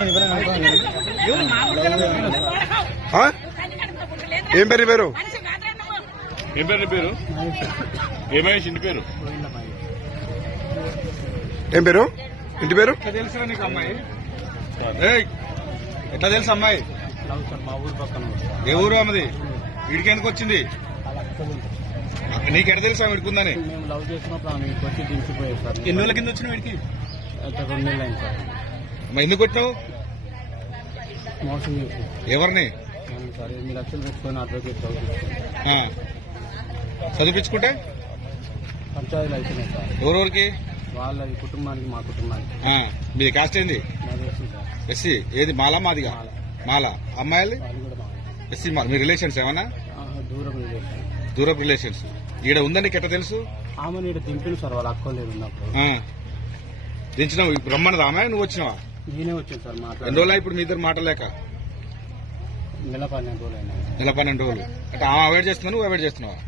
ఏం పేరు పేరు ఏం పేరు నీ పేరు? ఏమయ్యేసి ఇంటి పేరు? ఏం పేరు ఇంటి పేరు? ఎట్లా తెలుసురా నీకు అమ్మాయి? ఎట్లా తెలుసు అమ్మాయి? ఏ ఊరు అమ్మది? వీడికి ఎందుకు వచ్చింది? నీకు ఎట్లా తెలుసా వీడికుందని? ఎన్ని రోజుల కింద వచ్చిన వీడికి? ఎందుకు కొట్టినావు? ఎవరిని? 8 లక్షలు పెట్టుకుని అడ్వకేట్ చదివించుకుంటే పంచాయతీలు అవుతున్నాయి సార్. ఎవరెవరికి? వాళ్ళ కుటుంబానికి మా కుటుంబానికి. మీది కాస్ట్ ఏంది? ఎస్సీ. ఏది మాలా? మాదిగా మాలా. అమ్మాయిలు వాళ్ళు కూడా ఎస్సీ. మీ రిలేషన్స్ ఏమన్నా? దూరం రిలేషన్. దూరపు రిలేషన్స్. ఈడ ఉందని నీకు ఎట్లా తెలుసు? ఆమె నీడ దింపిన సార్ వాళ్ళ అక్కలేదు ఉన్నప్పుడు. దించినావు? రమ్మన్నది ఆమె, నువ్వు వచ్చినావా? నేనే వచ్చాను సార్. ఎన్ని రోజులు ఇప్పుడు మీ ఇద్దరు మాటలేక? నెల 12 రోజులు అయినా. నెల 12 రోజులు. అంటే ఆమె అవాయిడ్ చేస్తున్నా, నువ్వు అవాయిడ్ చేస్తున్నావా?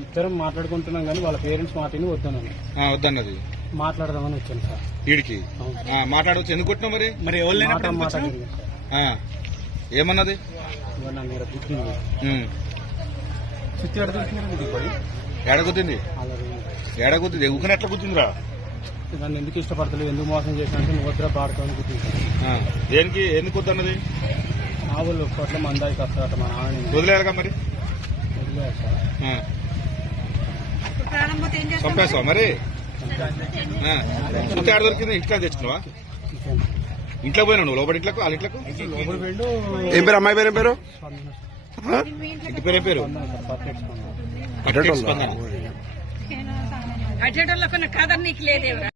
ఇద్దరం మాట్లాడుకుంటున్నాం కానీ వాళ్ళ పేరెంట్స్ మాటని వద్దన్నది. వద్దన్నది. మాట్లాడదామని వచ్చాను సార్. వీడికి మాట్లాడవచ్చు. ఎందుకు కొట్టినావు మరి? మరి ఏమన్నది? నన్ను గుర్తింది. ఏడగుద్దింది? ఏడగుద్దింది? ఊకని ఎట్లా గుర్తుందిరా? నన్ను ఎందుకు ఇష్టపడతలేదు, ఎందుకు మోసం చేసినంటే నువ్వు వద్ద పాడుతాను గుర్తింది. దేనికి? ఎందుకు వద్దన్నది? నా వాళ్ళు కొట్ల మందాయి కష్టట మా నాన్న వదిలేరుగా మరి? వదిలేదు సార్. చంపేస్తావా మరి? చూస్తే ఆడ దొరికింది. ఇంట్లో తెచ్చుకున్నావా? ఇంట్లో పోయినావు నువ్వు? లోపల ఇంట్లోకి? వాళ్ళ ఇంట్లోకి? ఏం పేరు అమ్మాయి పేరు? ఏం పేరు? ఇంటి పేరు ఏం పేరు? అటెండ్ స్పందన. అటెండర్లో కొన్ని కాదని నీకు లేదేవరా?